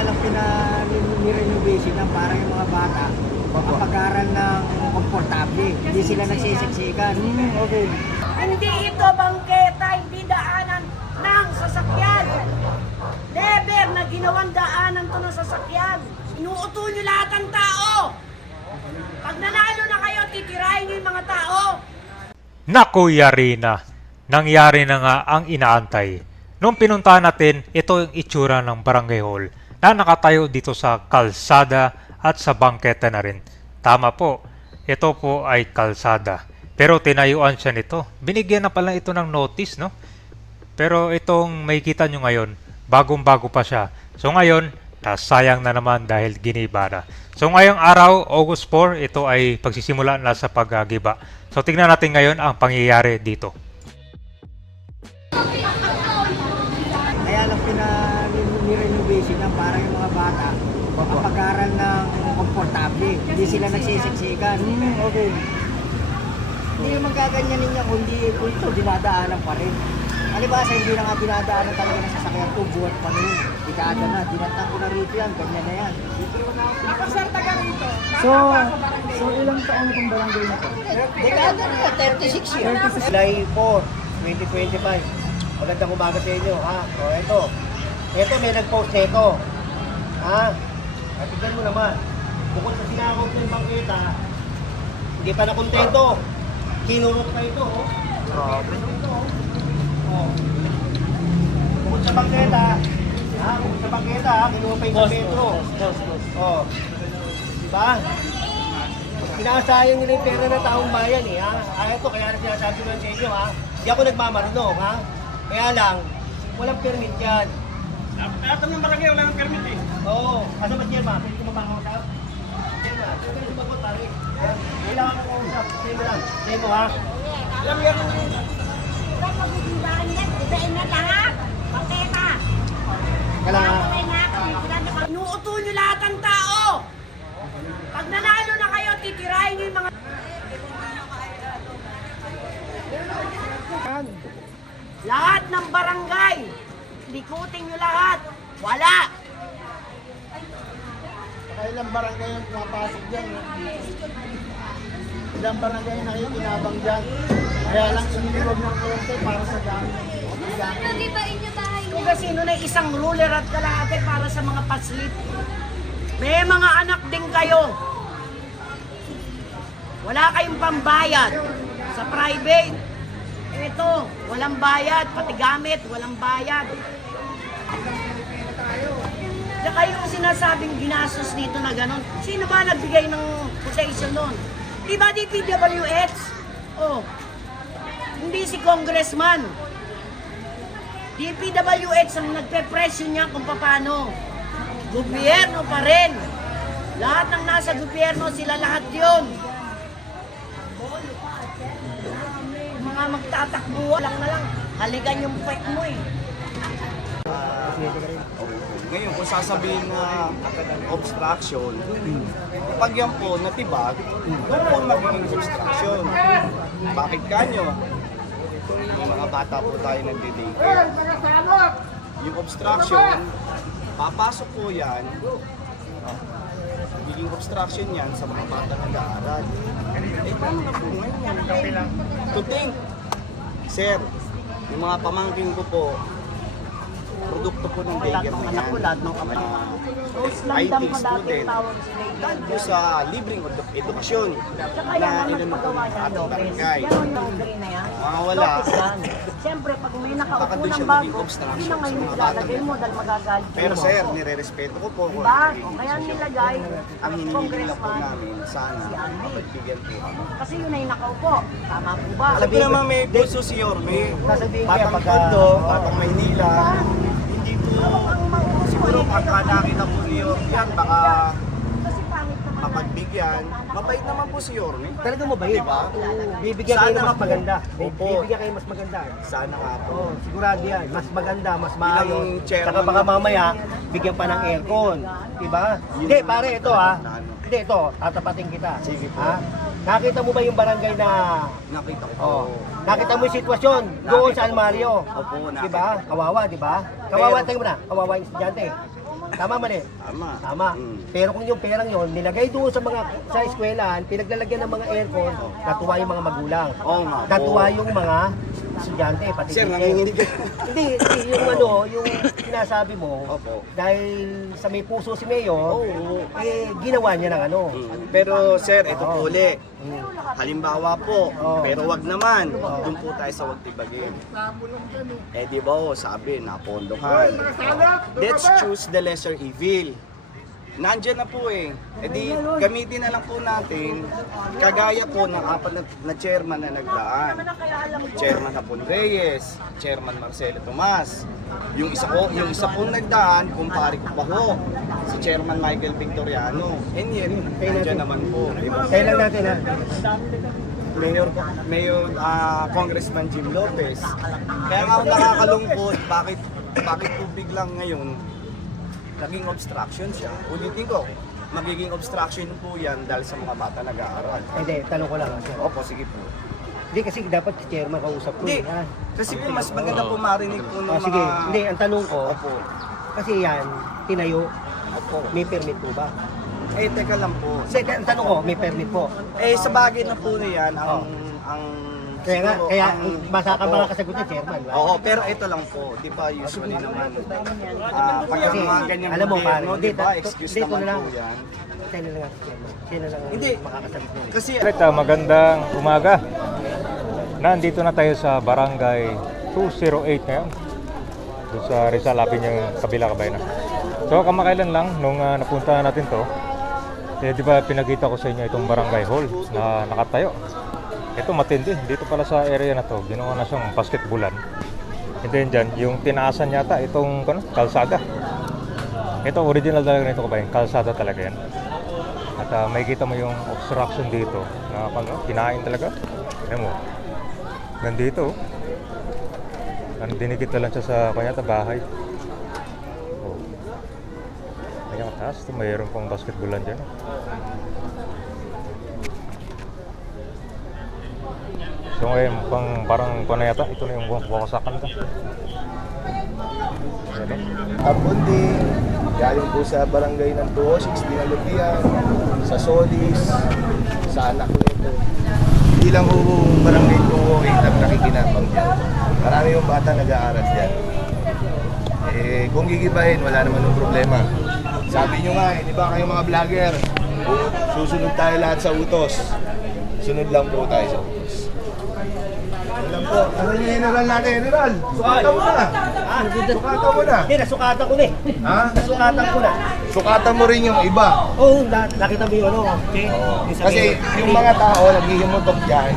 Lang pinanirenovation ng para yung mga bata makapag-aral ng komportable. Hindi sila nagsisiksikan. Hmm, okay. Hindi ito bangketa, hindi daanan ng sasakyan. Never na ginawang daanan to ng sasakyan. Inuuto nyo lahat ng tao. Pag nanalo na kayo, titirahin nyo yung mga tao. Naku, yari na. Nangyari na nga ang inaantay. Nung pinuntahan natin, ito yung itsura ng barangay hall na nakatayo dito sa kalsada at sa bangketa na rin. Tama po, ito po ay kalsada. Pero tinayuan siya nito. Binigyan na pala ito ng notice, no? Pero itong may kita nyo ngayon, bagong-bago pa siya. So ngayon, nasayang na naman dahil giniba. So ngayong araw, August 4, ito ay pagsisimula na sa paggiba. So tingnan natin ngayon ang pangyayari dito. Para yung mga bata makapag-aral ng komportable. Hindi sila nagsisiksikan. Hmm, okay. Hindi naman gaganyanin niya kundi kung ito dinadaanan pa rin. Alibasa, hindi na nga dinadaanan talaga ng sasakyan ko buhat pa rin. Dekada na, dinatang ko na rito yan, ganyan na yan. So, so ilang taon itong barangay na to? Dekada na, 36 years. 36. July 4, 2025. Magandang umaga sa inyo, ha? O, eto. Eto, may nag-post nito. Ha? At tignan mo naman. Bukod sa sinakop ng bangketa, hindi pa na kontento. Kinurot pa ito, oh. Grabe. Ito, oh. Oh. Bukod sa bangketa, ha? Bukod sa bangketa, ha? Kinuha pa yung sa metro. Oh. Diba? Pinakasayang nila yung pera ng taong bayan eh, ha? Ah, ito, kaya na sinasabi ko sa inyo, ha? Hindi ako nagmamarunong, ha? Kaya lang, walang permit yan. Lahat ng barangay wala ng permit eh. Asa ba Jerma? Pwede ko mapakausap? Jerma, pwede ko sumagot, pare. Kailangan ko kausap. Say mo lang. Say mo, ha? Alam yan yung Huwag magbibilaan yan, ibain na lahat. Bangketa. Kailangan. Inuuto nyo lahat ng tao. Pag nanalo na kayo, titirahin nyo yung mga... Lahat ng barangay, likutin nyo lahat. Wala. Ilang barangay yung pumapasok dyan? Ilang barangay yung nakikinabang dyan? Kaya lang sinilog ng korte para sa dami ng Kung sino na isang ruler at kalahati para sa mga paslit. May mga anak din kayo. Wala kayong pambayad sa private. Ito, walang bayad. Pati gamit, walang bayad. Na kayo ang sinasabing ginastos dito na gano'n. Sino ba nagbigay ng quotation nun? Di ba di PWH? Oh, hindi si congressman. DPWH ang nagpe-presyo niya kung paano. Gobyerno pa rin. Lahat ng nasa gobyerno, sila lahat yun. Mga magtatakbo lang na lang. Halikan yung pet mo eh. Ngayon, kung sasabihin na obstruction, pag yan po natibag, doon po magiging obstruction. Bakit kanyo? Yung mga bata po tayo nagde-daycare. Yung obstruction, papasok po yan, magiging obstruction yan sa mga bata nag-aaral. Eh, paano na po ngayon? To think, sir, yung mga pamangkin ko po, produkto po ng daycare na yan. lahat ng kapatid. Uh, IT student, dahil po sa libreng edu- edukasyon na yan ang inano po nagpagawa ng sa ating barangay. Mga wala. Siyempre, pag may nakaupo ng bago, hindi na ngayon mga ilalagay bata. mo dahil magagalit pero sir, nire-respeto ko po kung Diba? ano O kaya nilagay, Ang hinihingi lang po congressman, namin, sana mapagbigyan po kami. Kasi yun ay nakaupo. Tama po ba? Alam ko naman may puso si Yorme, Batang pagka... Tondo, Batang Maynila, hindi po, Ang mauuso siguro pagka nakita po ni Yorme yan, baka mapagbigyan, mabait naman po si Yorme. Talaga mo ba yun? Diba? Bibigyan kayo Sana ng mas po. maganda. Opo. Bibigyan kayo mas maganda. Sana nga po. Oo, sigurado yan. Mas maganda, mas maayos. chairman Saka baka ng- mamaya, bigyan pa ng aircon. Diba? Hindi, pare, ito ha. Hindi, ito. Tatapatin kita. Sige po. Ha? Nakita mo ba yung barangay na... Nakita ko. Oh, nakita mo yung sitwasyon doon sa Almario. Opo, nakita Diba? Kawawa, diba? Kawawa, Pero- tingnan mo na. Kawawa yung estudyante. Tama mali? Tama. Tama. Mm. Pero kung yung perang yon nilagay doon sa mga sa eskwelahan, pinaglalagyan ng mga aircon, natuwa yung mga magulang. Oo nga po. Natuwa yung mga estudyante, pati Sir, teacher. nanginginig ka. Hindi, hindi, yung ano, yung sinasabi mo, Opo. dahil sa may puso si Mayor, Oo. eh, ginawa niya ng ano. Mm. Pero sir, ito po uli. Halimbawa po, Oo. pero wag naman. Doon po tayo sa wag tibagin. Eh di ba oh, sabi, napondohan. Let's choose the lesser evil. Nandyan na po eh. E di, gamitin na lang po natin, kagaya po ng apat na, na chairman na nagdaan. Chairman Hapon Reyes, Chairman Marcelo Tomas. Yung isa ko, yung isa pong nagdaan, kumpare ko pa ho, si Chairman Michael Victoriano. And yun, nandiyan naman po. Lang natin ha. Mayor, Mayor ah, Congressman Jim Lopez. Kaya nga ako nakakalungkot, bakit, bakit po biglang ngayon naging obstruction siya. Ulitin ko, magiging obstruction po yan dahil sa mga bata nag-aaral. Hindi, tanong ko lang. sir. Opo, sige po. Hindi kasi dapat si chairman kausap ko. Hindi, eh, ha? kasi po mas maganda po marinig po ng Oh, mga... sige, hindi, ang tanong ko, Opo. kasi yan, tinayo, Opo. may permit po ba? Eh, teka lang po. Kasi ang tanong ko, may permit po. Eh, sa bagay na po na yan, ang... ang Kaya nga, siguro, kaya ang- basa ka Opo. mga kasagot ni chairman. ba? Oo, pero ito lang po, di ba usually naman, ah pag ang mga ganyang alam mo, pare, gobyerno, di ba, dito- excuse dito naman na lang. po yan. Sino na lang si chairman? Sino lang ang Hindi. makakasagot mo? Kasi, Ulit, ah, magandang umaga. Nandito na tayo sa barangay 208 ngayon. Doon sa Rizal Avenue yung kabila kabay na. So kamakailan lang nung ah, napunta natin to, eh di ba pinakita ko sa inyo itong barangay hall na nakatayo. Ito matindi, dito pala sa area na to, ginawa na siyang basketbulan. And then dyan, yung tinaasan yata itong ano, kalsada. Ito original talaga nito kabayan, kalsada talaga yan. At ah, may kita mo yung obstruction dito na ano, kinain talaga. Ayan mo. Nandito. oh. Ano, dinikit lang siya sa kanya sa bahay. Oh. Ayan ang taas. Mayroon pang basketballan dyan. So ngayon, pang, parang kung yata, ito na yung wawasakan ka. Abundi, galing po sa barangay ng 206, Dinalupian, sa Solis, sa anak nito. Hindi lang po barangay 208 ang nakikinabang dyan. Marami yung bata nag-aaral dyan. Eh, kung gigibahin, wala naman ng problema. Sabi nyo nga, eh, di ba kayo mga vlogger? Susunod tayo lahat sa utos. Sunod lang po tayo sa utos. Yun. Ano yung general natin? General, sukatan mo na. Ah, Sukatan mo na. Hindi, nasukatan ko na eh. Ha? Nasukatan ko na. Sukatan mo rin yung iba. Oo, oh, na- nakita mo ano. Okay? Yung sa Kasi yung mga tao naghihimutok dyan.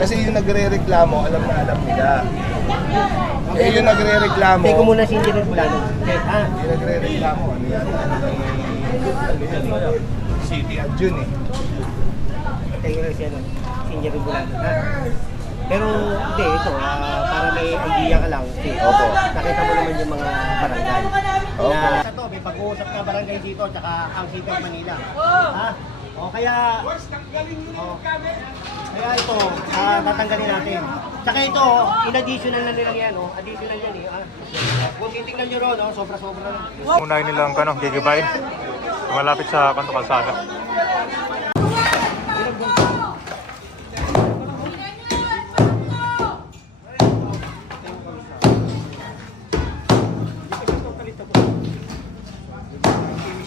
Kasi yung nagre-reklamo, alam na alam nila. Eh yung nagre-reklamo, Take ko muna si Engineer Bulano. Okay, ha? yung nagre-reklamo, ano yan? City at June eh. Take ko na si ano, si Engineer Bulano. Ha? Pero hindi, ito, ah, para may idea ka lang. Okay. Opo. Nakita mo naman yung mga barangay. Opo. Na, ito, may pag-uusap na barangay dito, tsaka ang City of Manila. Ha? O kaya, o, kaya ito, ah, tatanggalin natin. Tsaka ito, in additional na nilang yan, oh. additional yan eh. Ah. Kung titignan nyo ron, oh, sobra-sobra. Unahin nilang ano, gigibayin. Malapit sa kanto kalsada.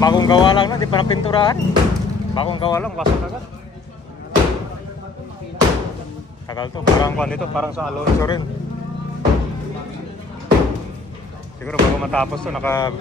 Bagong gawa lang na, di pa napinturahan. Bagong gawa lang, basag agad. Tagal to, parang kwan dito, parang sa Alonso rin. Siguro bago matapos to, naka...